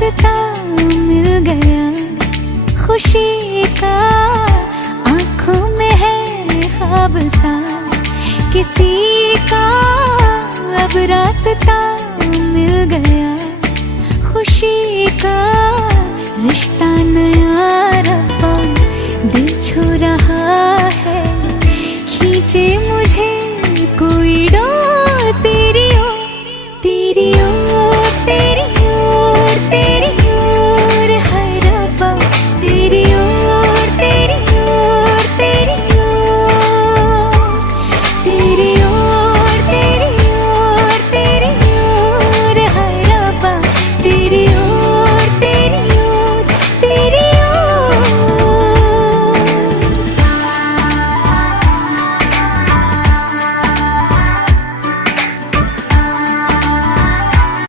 रास्ता मिल गया खुशी का, आंखों में है ख्वाब सा किसी का, अब रास्ता मिल गया खुशी का। रिश्ता नया रब्बा दिल छू रहा है, खींचे